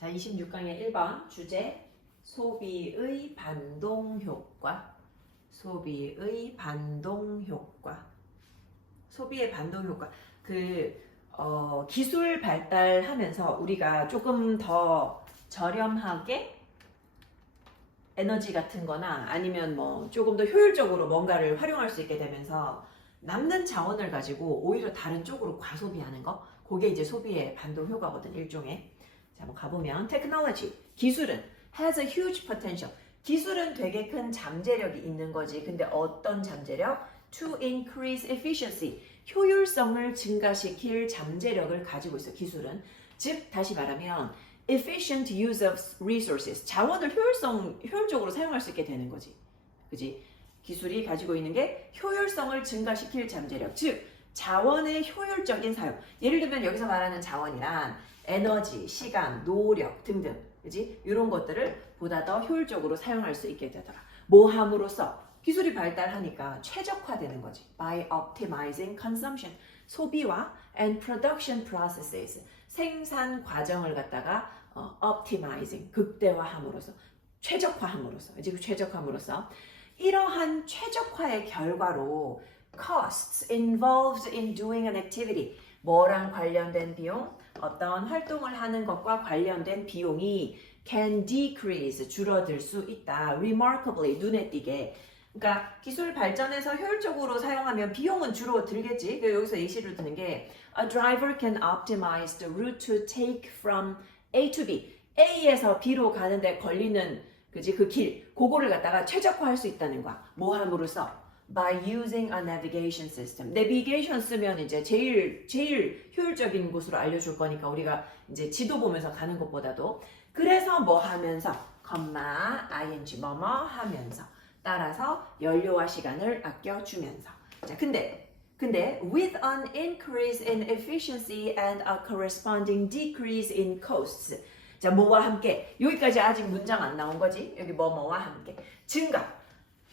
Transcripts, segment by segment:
자, 26강의 1번 주제 소비의 반동 효과. 소비의 반동 효과. 소비의 반동 효과. 기술 발달하면서 우리가 조금 더 저렴하게 에너지 같은 거나 아니면 뭐 조금 더 효율적으로 뭔가를 활용할 수 있게 되면서 남는 자원을 가지고 오히려 다른 쪽으로 과소비하는 거, 그게 이제 소비의 반동 효과거든, 일종의. 자, 한번 가보면 technology, 기술은 has a huge potential. 기술은 되게 큰 잠재력이 있는 거지. 근데 어떤 잠재력? To increase efficiency, 효율성을 증가시킬 잠재력을 가지고 있어, 기술은. 즉, 다시 말하면 efficient use of resources, 자원을 효율적으로 사용할 수 있게 되는 거지. 그지? 기술이 가지고 있는 게 효율성을 증가시킬 잠재력, 즉 자원의 효율적인 사용. 예를 들면 여기서 말하는 자원이란 에너지, 시간, 노력 등등, 그지? 이런 것들을 보다 더 효율적으로 사용할 수 있게 되더라. 뭐 함으로써? 기술이 발달하니까 최적화되는 거지. By optimizing consumption, 소비와 and production processes, 생산 과정을 갖다가 optimizing, 극대화함으로써, 최적화함으로써, 이제 최적화함으로써 이러한 최적화의 결과로 costs involved in doing an activity, 뭐랑 관련된 비용, 어떤 활동을 하는 것과 관련된 비용이 can decrease, 줄어들 수 있다. remarkably, 눈에 띄게. 그러니까 기술 발전해서 효율적으로 사용하면 비용은 줄어들겠지. 여기서 예시를 드는 게 a driver can optimize the route to take from A to B. A에서 B로 가는데 걸리는 그지 그 길, 그거를 갖다가 최적화할 수 있다는 거야. 뭐 함으로써? By using a navigation system. 내비게이션 쓰면 이제 제일 효율적인 곳으로 알려줄 거니까 우리가 이제 지도 보면서 가는 것보다도. 그래서 뭐 하면서, ing 뭐뭐 하면서, 따라서 연료와 시간을 아껴주면서. 자, 근데 with an increase in efficiency and a corresponding decrease in costs. 자, 뭐와 함께. 여기까지 아직 문장 안 나온 거지. 여기 뭐와 함께. 증가.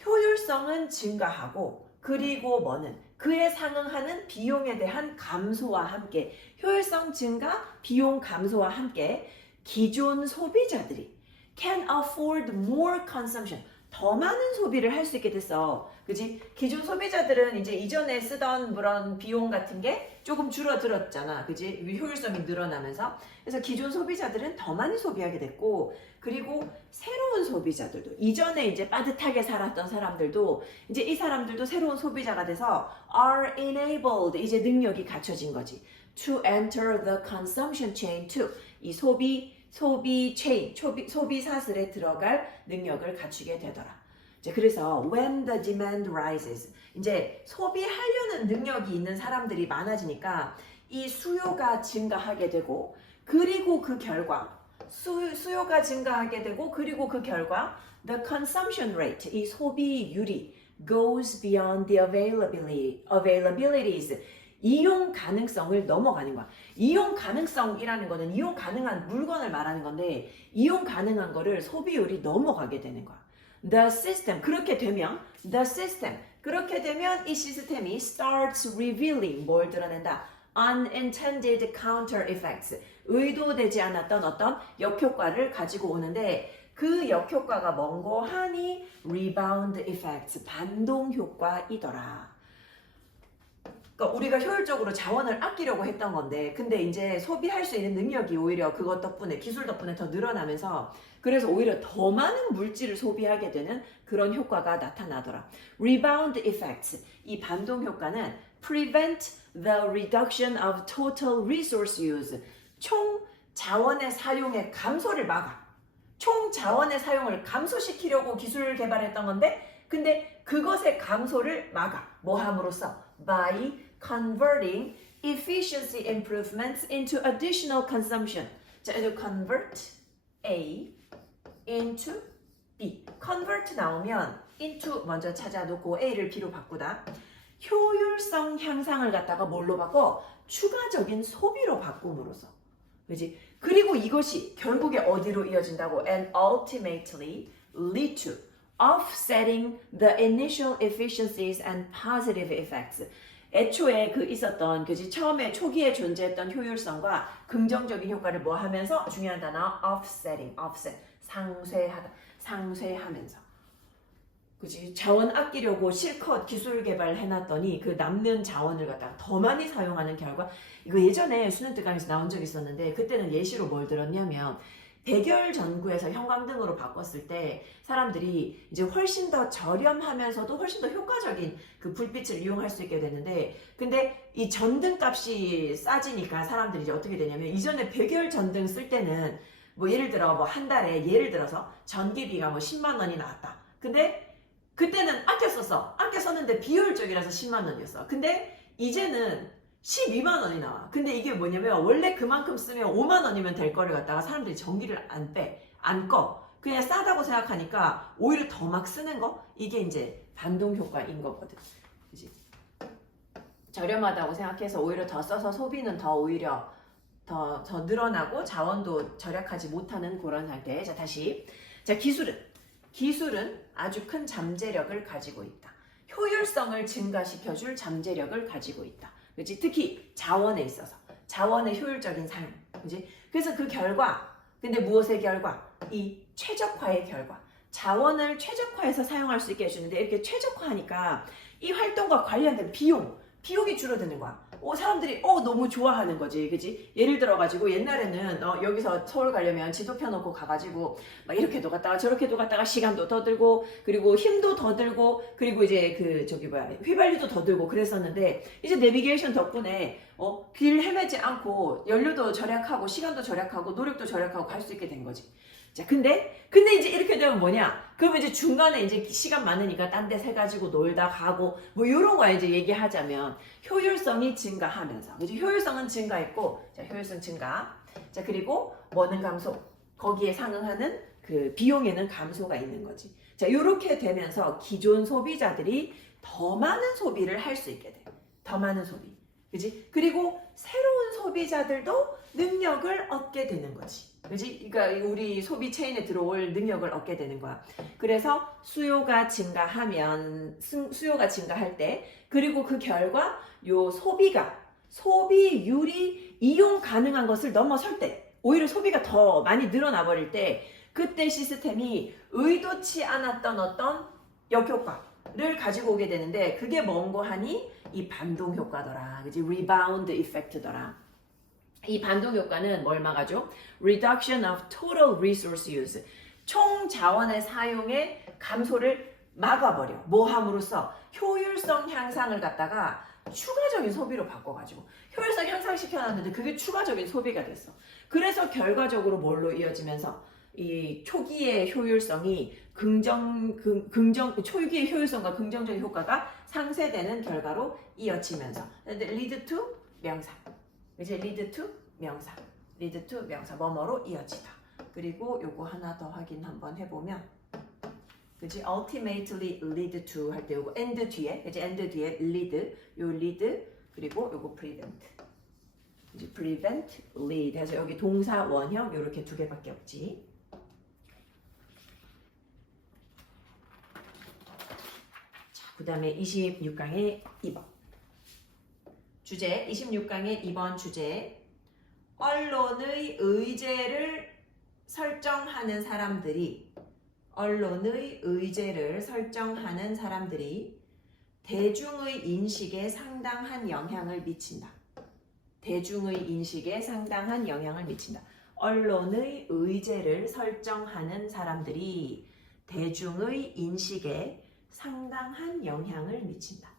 효율성은 증가하고, 그리고 뭐는 그에 상응하는 비용에 대한 감소와 함께, 효율성 증가, 비용 감소와 함께 기존 소비자들이 can afford more consumption, 더 많은 소비를 할 수 있게 됐어. 그지? 기존 소비자들은 이제 이전에 쓰던 그런 비용 같은 게 조금 줄어들었잖아. 그지? 효율성이 늘어나면서. 그래서 기존 소비자들은 더 많이 소비하게 됐고, 그리고 새로운 소비자들도, 이전에 이제 빠듯하게 살았던 사람들도, 이제 이 사람들도 새로운 소비자가 돼서 are enabled, 이제 능력이 갖춰진 거지. To enter the consumption chain too. 이 소비 체인, 소비 사슬에 들어갈 능력을 갖추게 되더라. 이제 그래서 when the demand rises, 이제 소비하려는 능력이 있는 사람들이 많아지니까 이 수요가 증가하게 되고, 그리고 그 결과 수요가 증가하게 되고, 그리고 그 결과 the consumption rate, 이 소비율이 goes beyond the availabilities, 이용 가능성을 넘어가는 거야. 이용 가능성이라는 거는 이용 가능한 물건을 말하는 건데, 이용 가능한 거를 소비율이 넘어가게 되는 거야. The system, 그렇게 되면 이 시스템이 starts revealing, 뭘 드러낸다? Unintended counter effects, 의도되지 않았던 어떤 역효과를 가지고 오는데, 그 역효과가 뭔고 하니 rebound effects, 반동 효과이더라. 그러니까 우리가 효율적으로 자원을 아끼려고 했던 건데, 근데 이제 소비할 수 있는 능력이 오히려 그것 덕분에, 기술 덕분에 더 늘어나면서, 그래서 오히려 더 많은 물질을 소비하게 되는 그런 효과가 나타나더라. Rebound effects, 이 반동 효과는 prevent the reduction of total resource use, 총 자원의 사용의 감소를 막아. 총 자원의 사용을 감소시키려고 기술을 개발했던 건데, 근데 그것의 감소를 막아. 뭐 함으로써? By converting efficiency improvements into additional consumption. 자, 이제 convert A into B. convert 나오면 into 먼저 찾아놓고 A를 B로 바꾸다. 효율성 향상을 갖다가 뭘로 바꿔? 추가적인 소비로 바꿈으로써. 그지? 그리고 이것이 결국에 어디로 이어진다고? And ultimately lead to offsetting the initial efficiencies and positive effects. 애초에 그 있었던 그지 처음에 초기에 존재했던 효율성과 긍정적인 효과를 뭐 하면서 중요한 단어 offsetting, offset 상쇄하다, 상쇄하면서 그지 자원 아끼려고 실컷 기술 개발해놨더니 그 남는 자원을 갖다가 더 많이 사용하는 결과 이거 예전에 수능 특강에서 나온 적 있었는데 그때는 예시로 뭘 들었냐면 백열 전구에서 형광등으로 바꿨을 때 사람들이 이제 훨씬 더 저렴하면서도 훨씬 더 효과적인 그 불빛을 이용할 수 있게 되는데 근데 이 전등 값이 싸지니까 사람들이 이제 어떻게 되냐면 이전에 백열 전등 쓸 때는 뭐 예를 들어 뭐 한 달에 예를 들어서 전기비가 뭐 10만 원이 나왔다. 근데 그때는 아껴 썼어. 아껴 썼는데 비효율적이라서 10만 원이었어. 근데 이제는 12만 원이 나와. 근데 이게 뭐냐면 원래 그만큼 쓰면 5만 원이면 될 거를 갖다가 사람들이 전기를 안 빼, 안 꺼. 그냥 싸다고 생각하니까 오히려 더 막 쓰는 거? 이게 이제 반동 효과인 거거든. 그치? 저렴하다고 생각해서 오히려 더 써서 소비는 더 오히려 더 늘어나고 자원도 절약하지 못하는 그런 상태. 자, 다시. 자, 기술은 아주 큰 잠재력을 가지고 있다. 효율성을 증가시켜줄 잠재력을 가지고 있다. 그렇지? 특히 자원에 있어서 자원의 효율적인 사용. 그렇지? 그래서 그 결과, 근데 무엇의 결과? 이 최적화의 결과. 자원을 최적화해서 사용할 수 있게 해주는데 이렇게 최적화하니까 이 활동과 관련된 비용이 줄어드는 거야. 사람들이 너무 좋아하는 거지, 그지? 예를 들어가지고 옛날에는 여기서 서울 가려면 지도 펴놓고 가가지고 막 이렇게도 갔다가 저렇게도 갔다가 시간도 더 들고 그리고 힘도 더 들고 그리고 이제 휘발유도 더 들고 그랬었는데 이제 내비게이션 덕분에 길 헤매지 않고 연료도 절약하고 시간도 절약하고 노력도 절약하고 갈 수 있게 된 거지. 자, 근데 이제 이렇게 되면 뭐냐? 그러면 이제 중간에 이제 시간 많으니까 딴 데 새 가지고 놀다 가고 뭐 요런 거 이제 얘기하자면 효율성이 증가하면서 그죠? 효율성은 증가했고 자, 효율성 증가. 자, 그리고 뭐는 감소. 거기에 상응하는 그 비용에는 감소가 있는 거지. 자, 요렇게 되면서 기존 소비자들이 더 많은 소비를 할 수 있게 돼. 더 많은 소비. 그지? 그리고 새로운 소비자들도 능력을 얻게 되는 거지. 그지? 그러니까 우리 소비 체인에 들어올 능력을 얻게 되는 거야. 그래서 수요가 증가할 때 그리고 그 결과 요 소비율이 이용 가능한 것을 넘어설 때 오히려 소비가 더 많이 늘어나 버릴 때 그때 시스템이 의도치 않았던 어떤 역효과를 가지고 오게 되는데 그게 뭔고 하니 이 반동 효과더라. 그지? 리바운드 이펙트더라. 이 반동 효과는 뭘 막아줘? Reduction of total resource use. 총 자원의 사용의 감소를 막아버려. 뭐 함으로써? 효율성 향상을 갖다가 추가적인 소비로 바꿔가지고 효율성 향상시켜놨는데 그게 추가적인 소비가 됐어. 그래서 결과적으로 뭘로 이어지면서 이 초기의 효율성이 초기의 효율성과 긍정적인 효과가 상쇄되는 결과로 이어지면서 lead to 명사. 이제 lead to 명사 뭐뭐로 이어지다. 그리고 요거 하나 더 확인 한번 해보면 그치? ultimately lead to 할 때 요거 end 뒤에 그치? end 뒤에 lead 요 lead 그리고 요거 prevent 이제 prevent lead 해서 여기 동사 원형 요렇게 두 개밖에 없지. 그 다음에 26강의 2번 주제 26강의 2번 주제 언론의 의제를 설정하는 사람들이 대중의 인식에 상당한 영향을 미친다. 언론의 의제를 설정하는 사람들이 대중의 인식에 상당한 영향을 미친다.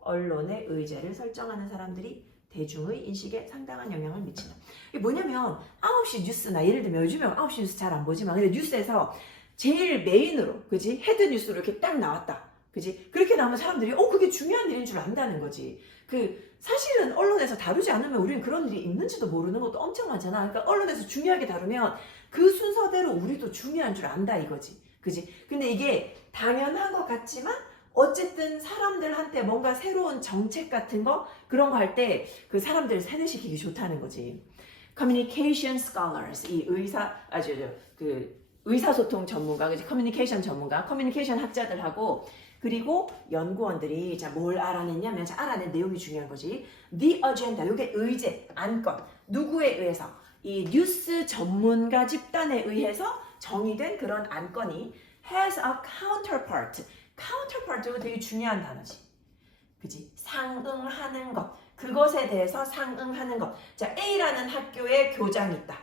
언론의 의제를 설정하는 사람들이 대중의 인식에 상당한 영향을 미친다. 이게 뭐냐면 9시 뉴스나 예를 들면 요즘에 9시 뉴스 잘 안 보지만 근데 뉴스에서 제일 메인으로 그지 헤드 뉴스로 이렇게 딱 나왔다. 그지 그렇게 나오면 사람들이 그게 중요한 일인 줄 안다는 거지. 사실은 언론에서 다루지 않으면 우리는 그런 일이 있는지도 모르는 것도 엄청 많잖아. 그러니까 언론에서 중요하게 다루면 그 순서대로 우리도 중요한 줄 안다 이거지. 그지 근데 이게 당연한 것 같지만 어쨌든 사람들한테 뭔가 새로운 정책 같은 거 그런 거 할 때 그 사람들을 세뇌시키기 좋다는 거지. Communication scholars 이 의사소통 전문가, 그지? 커뮤니케이션 전문가, 커뮤니케이션 학자들하고 그리고 연구원들이 자 뭘 알아냈냐면 자 알아낸 내용이 중요한 거지. The agenda, 이게 의제, 안건, 누구에 의해서 이 뉴스 전문가 집단에 의해서 정의된 그런 안건이 has a counterpart. counterpart가 되게 중요한 단어지. 그지? 상응하는 것. 그것에 대해서 상응하는 것. 자, A라는 학교에 교장이 있다.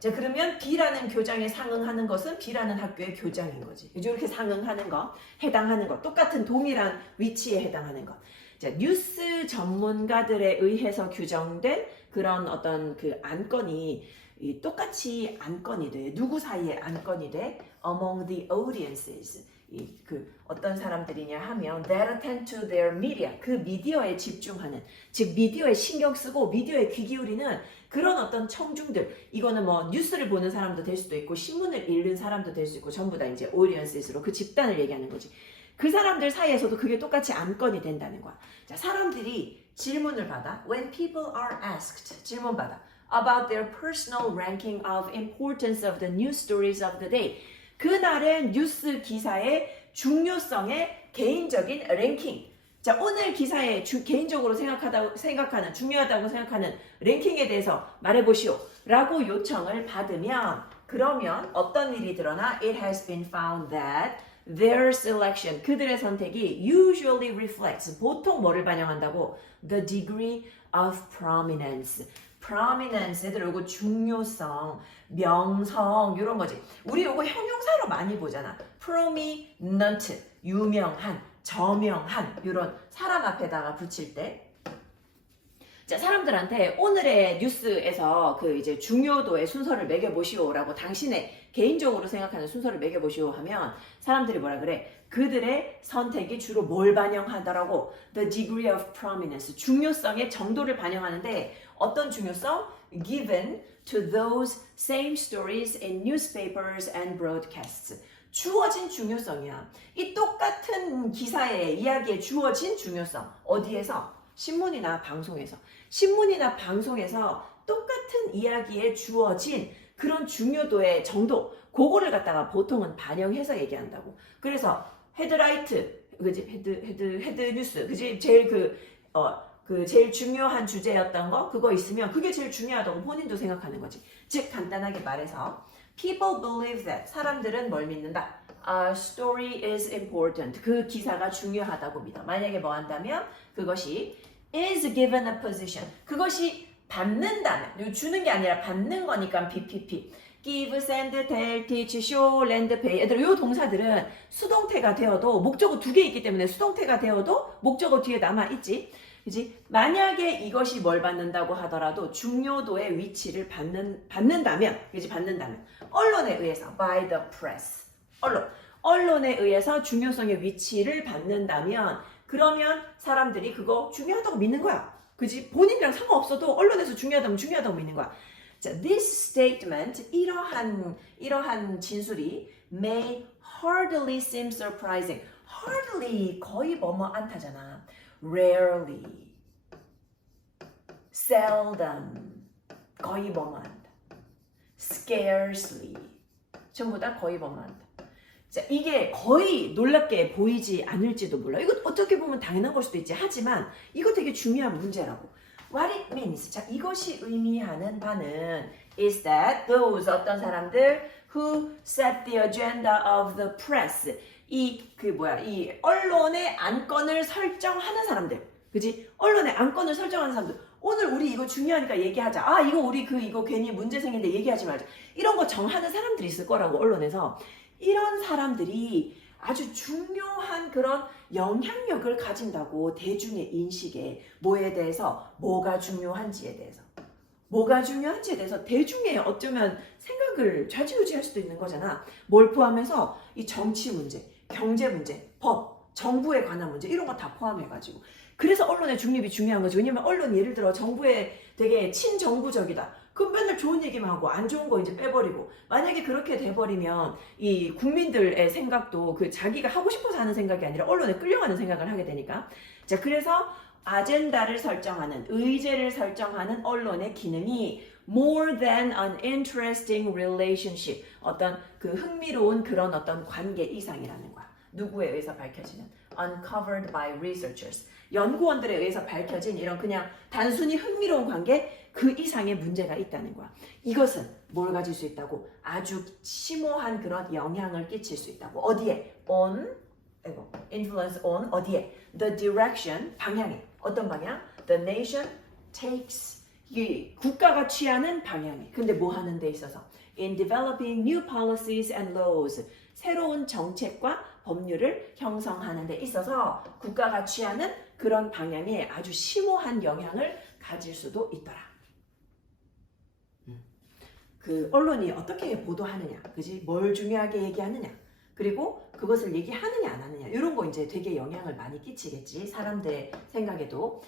자, 그러면 B라는 교장에 상응하는 것은 B라는 학교의 교장인 거지. 이렇게 상응하는 것, 해당하는 것, 똑같은 동일한 위치에 해당하는 것. 자, 뉴스 전문가들에 의해서 규정된 그런 어떤 그 안건이 똑같이 안건이 돼. 누구 사이에 안건이 돼? Among the audiences. 그 어떤 사람들이냐 하면 that attend to their media. 그 미디어에 집중하는, 즉 미디어에 신경 쓰고 미디어에 귀 기울이는 그런 어떤 청중들. 이거는 뭐 뉴스를 보는 사람도 될 수도 있고 신문을 읽는 사람도 될 수 있고 전부 다 이제 audiences로 그 집단을 얘기하는 거지. 그 사람들 사이에서도 그게 똑같이 안건이 된다는 거야. 자, 사람들이 질문을 받아. When people are asked, 질문 받아. About their personal ranking of importance of the news stories of the day. 그날의 뉴스 기사의 중요성의 개인적인 랭킹. 자, 오늘 기사에 개인적으로 생각하는, 중요하다고 생각하는 랭킹에 대해서 말해보시오. 라고 요청을 받으면, 그러면 어떤 일이 드러나? It has been found that their selection, 그들의 선택이 usually reflects, 보통 뭐를 반영한다고? The degree of prominence. prominence, 얘들 요거 중요성, 명성 이런 거지. 우리 요거 형용사로 많이 보잖아. prominent, 유명한, 저명한 이런 사람 앞에다가 붙일 때. 자, 사람들한테 오늘의 뉴스에서 그 이제 중요도의 순서를 매겨보시오라고 당신의 개인적으로 생각하는 순서를 매겨보시오 하면 사람들이 뭐라 그래? 그들의 선택이 주로 뭘 반영하더라고? The degree of prominence, 중요성의 정도를 반영하는데 어떤 중요성? Given to those same stories in newspapers and broadcasts. 주어진 중요성이야. 이 똑같은 기사의 이야기에 주어진 중요성. 어디에서? 신문이나 방송에서. 신문이나 방송에서 똑같은 이야기에 주어진 그런 중요도의 정도, 그거를 갖다가 보통은 반영해서 얘기한다고. 그래서 헤드라이트, 그지? 헤드 뉴스, 그지? 제일 제일 중요한 주제였던 거, 그거 있으면 그게 제일 중요하다고 본인도 생각하는 거지. 즉, 간단하게 말해서, people believe that, 사람들은 뭘 믿는다? A story is important. 그 기사가 중요하다고 믿어. 만약에 뭐 한다면, 그것이 is given a position. 그것이 받는다면, 주는 게 아니라 받는 거니까 BPP. give, send, tell, teach, show, lend, pay. 얘들 이 동사들은 수동태가 되어도 목적어 2개 있기 때문에 수동태가 되어도 목적어 뒤에 남아있지. 그지? 만약에 이것이 뭘 받는다고 하더라도 중요도의 위치를 받는다면, 그지? 받는다면. 언론에 의해서, by the press. 언론에 의해서 중요성의 위치를 받는다면, 그러면 사람들이 그거 중요하다고 믿는 거야. 그지? 본인이랑 상관없어도 언론에서 중요하다고 믿는 거야. 자, this statement, 이러한 진술이 may hardly seem surprising. hardly, 거의 뭐뭐 않다잖아. rarely, seldom, 거의 뭐뭐 한다. scarcely, 전부 다 거의 뭐뭐 한다. 자, 이게 거의 놀랍게 보이지 않을지도 몰라. 이거 어떻게 보면 당연한 걸 수도 있지. 하지만 이거 되게 중요한 문제라고. What it means, 자, 이것이 의미하는 바는 is that those, 어떤 사람들 who set the agenda of the press, 이 언론의 안건을 설정하는 사람들, 그지? 언론의 안건을 설정하는 사람들. 오늘 우리 이거 중요하니까 얘기하자. 아, 이거 괜히 문제 생긴데 얘기하지 말자. 이런 거 정하는 사람들이 있을 거라고, 언론에서. 이런 사람들이 아주 중요한 그런 영향력을 가진다고, 대중의 인식에. 뭐에 대해서? 뭐가 중요한지에 대해서 대중의 어쩌면 생각을 좌지우지할 수도 있는 거잖아. 뭘 포함해서? 이 정치 문제, 경제 문제, 법, 정부에 관한 문제, 이런 거 다 포함해가지고. 그래서 언론의 중립이 중요한 거지. 왜냐면 언론, 예를 들어 정부에 되게 친정부적이다. 그럼 맨날 좋은 얘기만 하고 안 좋은 거 이제 빼버리고. 만약에 그렇게 돼버리면 이 국민들의 생각도 그 자기가 하고 싶어서 하는 생각이 아니라 언론에 끌려가는 생각을 하게 되니까. 자, 그래서 아젠다를 설정하는, 의제를 설정하는 언론의 기능이 more than an interesting relationship, 어떤 그 흥미로운 그런 어떤 관계 이상이라는 거야. 누구에 의해서 밝혀지는? uncovered by researchers. 연구원들에 의해서 밝혀진 이런 그냥 단순히 흥미로운 관계 그 이상의 문제가 있다는 거야. 이것은 뭘 가질 수 있다고? 아주 심오한 그런 영향을 끼칠 수 있다고. 어디에? influence on 어디에? The direction, 방향에. 어떤 방향? The nation takes. 이 국가가 취하는 방향에. 근데 뭐 하는 데 있어서? In developing new policies and laws. 새로운 정책과 법률을 형성하는 데 있어서 국가가 취하는 그런 방향에 아주 심오한 영향을 가질 수도 있더라. 그 언론이 어떻게 보도하느냐, 그지? 뭘 중요하게 얘기하느냐, 그리고 그것을 얘기하느냐 안 하느냐 이런 거 이제 되게 영향을 많이 끼치겠지 사람들의 생각에도.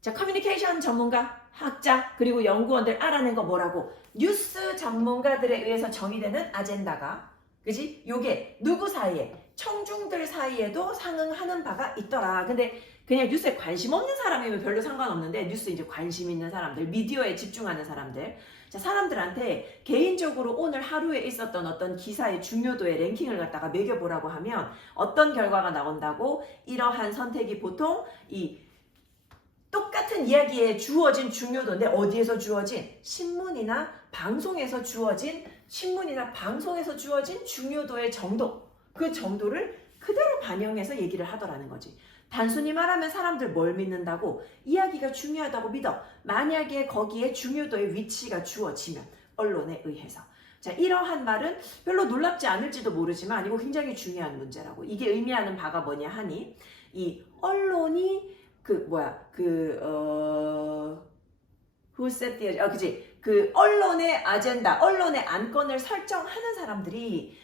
자, 커뮤니케이션 전문가, 학자, 그리고 연구원들 알아낸 거 뭐라고? 뉴스 전문가들에 의해서 정의되는 아젠다가, 그지? 요게 누구 사이에? 청중들 사이에도 상응하는 바가 있더라. 근데 그냥 뉴스에 관심 없는 사람이면 별로 상관없는데 뉴스에 이제 관심 있는 사람들, 미디어에 집중하는 사람들, 자, 사람들한테 개인적으로 오늘 하루에 있었던 어떤 기사의 중요도의 랭킹을 갖다가 매겨보라고 하면 어떤 결과가 나온다고? 이러한 선택이 보통 이 똑같은 이야기에 주어진 중요도인데 어디에서 주어진? 신문이나 방송에서 주어진 중요도의 정도, 그 정도를 그대로 반영해서 얘기를 하더라는 거지. 단순히 말하면 사람들 뭘 믿는다고? 이야기가 중요하다고 믿어. 만약에 거기에 중요도의 위치가 주어지면 언론에 의해서. 자, 이러한 말은 별로 놀랍지 않을지도 모르지만 이거 굉장히 중요한 문제라고. 이게 의미하는 바가 뭐냐 하니 이 언론이 who set the 그지? 그 언론의 아젠다, 언론의 안건을 설정하는 사람들이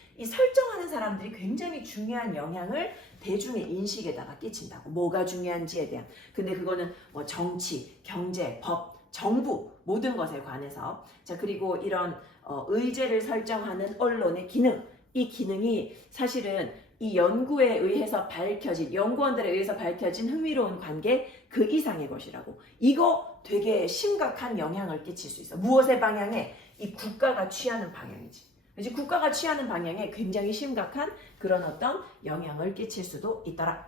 굉장히 중요한 영향을 대중의 인식에다가 끼친다고. 뭐가 중요한지에 대한. 근데 그거는 뭐 정치, 경제, 법, 정부 모든 것에 관해서. 자, 그리고 이런 의제를 설정하는 언론의 기능, 이 기능이 사실은 이 연구에 의해서 밝혀진, 연구원들에 의해서 밝혀진 흥미로운 관계 그 이상의 것이라고. 이거 되게 심각한 영향을 끼칠 수 있어. 무엇의 방향에? 이 국가가 취하는 방향이지. 그래서 국가가 취하는 방향에 굉장히 심각한 그런 어떤 영향을 끼칠 수도 있더라.